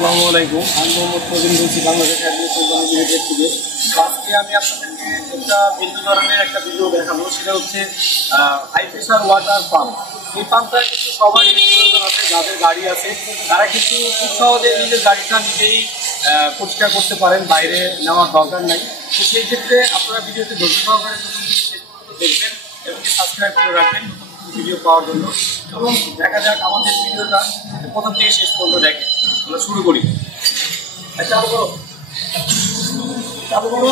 আসসালামু আলাইকুম। আমি মোহাম্মদ প্রবীণ বলছি, বাংলাদেশ অ্যাডমিনিস্ট্রেশন থেকে। আজকে আমি আপনাদেরকে একটা ভিন্ন ধরনের একটা ভিডিও দেখাবো। সেটা হচ্ছে হাই প্রেশার ওয়াটার পাম্প। এই পাম্পটা কিন্তু সবারই প্রয়োজন আছে, যাদের গাড়ি আছে তারা কিন্তু খুব সহজে নিজের গাড়িটা নিজেই পরিষ্কার করতে পারেন, বাইরে নেওয়ার দরকার নাই। তো সেই ক্ষেত্রে আপনারা ভিডিওতে ধৈর্য সহকারে দেখবেন এবং সাবস্ক্রাইব করে রাখবেন নতুন ভিডিও পাওয়ার জন্য। এবং দেখা যাক আমাদের ভিডিওটা প্রথম থেকে শেষ পর্যন্ত দেখেন। আমরা শুরু করি। চালু করো, চালু করো।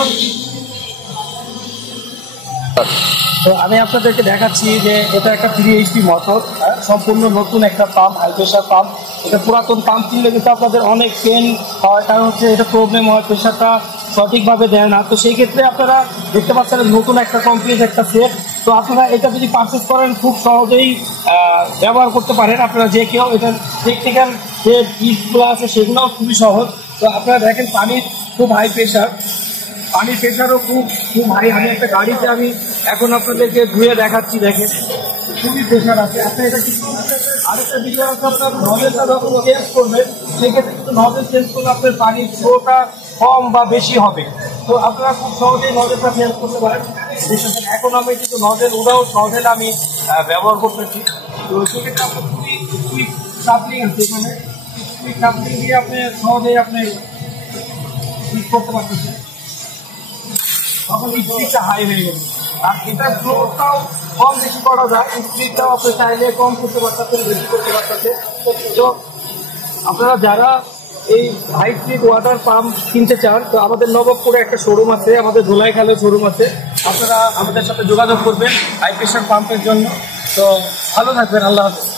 তো আমি আপনাদেরকে দেখাচ্ছি যে এটা একটা 3HP মোটর, সম্পূর্ণ নতুন একটা পাম্প, হাই প্রেশার পাম্প। এটা পুরাতন পাম্প কিনলে কিন্তু আপনাদের অনেক পেন হয়, কারণ হচ্ছে এটা প্রবলেম হয়, প্রেশারটা সঠিকভাবে দেয় না। তো সেই ক্ষেত্রে আপনারা দেখতে পাচ্ছেন নতুন একটা কমপ্লিট একটা সেট। তো আপনারা এটা যদি পারচেস করেন খুব সহজেই ব্যবহার করতে পারেন আপনারা যে কেউ। এটার টেকনিক্যাল যে ইটগুলো আছে সেগুলোও খুবই সহজ। তো আপনারা দেখেন পানির খুব হাই প্রেশার, পানির প্রেশারও খুব খুব হাই। আমি একটা গাড়িতে আমি এখন আপনাদেরকে ধুয়ে দেখাচ্ছি, দেখেন খুবই প্রেশার আছে। আপনি এটা কিন্তু আরেকটা বিষয় আছে, আপনার নজেলটা যখন চেঞ্জ করবেন সেক্ষেত্রে কিন্তু নজেল চেঞ্জ করলে আপনার পানির ফ্লোটা কম বা বেশি হবে। তো আপনারা খুব সহজেই নজেলটা চেঞ্জ করতে পারেন। এখন আমি কিন্তু নজেল উদাও নজেল আমি ব্যবহার করতেছি। তো সেক্ষেত্রে আপনার খুবই কুইক কাপলিং আছে, এখানে কুইক কাপলিং দিয়ে আপনি সহজেই আপনি করতে পারতেছেন। তখন স্পিডটা হাই হয়ে গেল, আর এটার ফ্লোটাও কম বেশি করা যায়। স্পিডটাও আপনি চাইলে কম করতে পারতেছেন, বেশি করতে পারতেছে। তো আপনারা যারা এই হাই স্পিড ওয়াটার পাম্প কিনতে চান, তো আমাদের নবাবপুরে একটা শোরুম আছে, আমাদের ধোলাইখালে শোরুম আছে। আপনারা আমাদের সাথে যোগাযোগ করবেন হাই প্রেশার পাম্পের জন্য। তো ভালো থাকবেন, আল্লাহ হাফেজ।